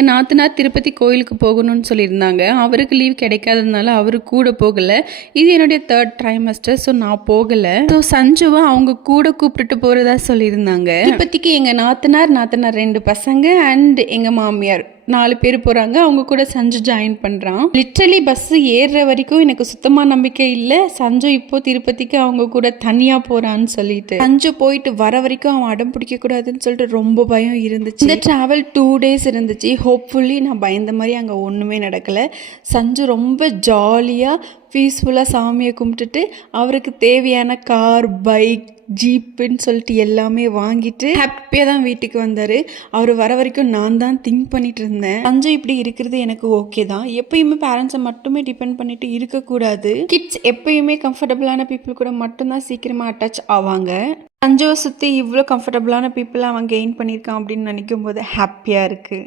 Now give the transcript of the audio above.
என் நாத்தனார் திருப்பதி கோயிலுக்கு போகணும்னு சொல்லியிருந்தாங்க. அவருக்கு லீவ் கிடைக்காததுனால அவரு கூட போகல. இது என்னுடைய 3rd ட்ரைமஸ்டர். ஸோ நான் போகல. ஸோ சஞ்சுவை அவங்க கூட கூப்பிட்டுட்டு போறதா சொல்லியிருந்தாங்க. திருப்பதிக்கு எங்க நாத்தனார் 2 பசங்க அண்ட் எங்க மாமியார் 4 பேர் போகிறாங்க. அவங்க கூட சஞ்சு ஜாயின் பண்ணுறான். லிட்ரலி பஸ்ஸு ஏறுற வரைக்கும் எனக்கு சுத்தமாக நம்பிக்கை இல்லை. சஞ்சு இப்போ திருப்பதிக்கு அவங்க கூட தனியாக போகிறான்னு சொல்லிட்டு. சஞ்சு போயிட்டு வர வரைக்கும் அவன் அடம் பிடிக்கக்கூடாதுன்னு சொல்லிட்டு ரொம்ப பயம் இருந்துச்சு. இந்த ட்ராவல் 2 days இருந்துச்சு. ஹோப்ஃபுல்லி நான் பயந்த மாதிரி அங்கே ஒன்றுமே நடக்கலை. சஞ்சு ரொம்ப ஜாலியாக பீஸ்ஃபுல்லாக சாமியை கும்பிட்டுட்டு அவருக்கு தேவையான கார், பைக், ஜீப்புன்னு சொல்லிட்டு எல்லாமே வாங்கிட்டு ஹாப்பியாக தான் வீட்டுக்கு வந்தார். அவர் வர வரைக்கும் நான் தான் திங்க் பண்ணிட்டு இருந்தேன். சஞ்சு இப்படி இருக்கிறது எனக்கு ஓகே தான். எப்பயுமே பேரண்ட்ஸை மட்டுமே டிபெண்ட் பண்ணிட்டு இருக்கக்கூடாது. கிட்ஸ் எப்பயுமே கம்ஃபர்டபுளான பீப்புள் கூட மட்டும்தான் சீக்கிரமாக அட்டாச் ஆவாங்க. சஞ்சுவை சுற்றி இவ்வளோ கம்ஃபர்டபுளான பீப்புளை அவன் கெயின் பண்ணியிருக்கான் அப்படின்னு நினைக்கும் போது ஹாப்பியாக இருக்குது.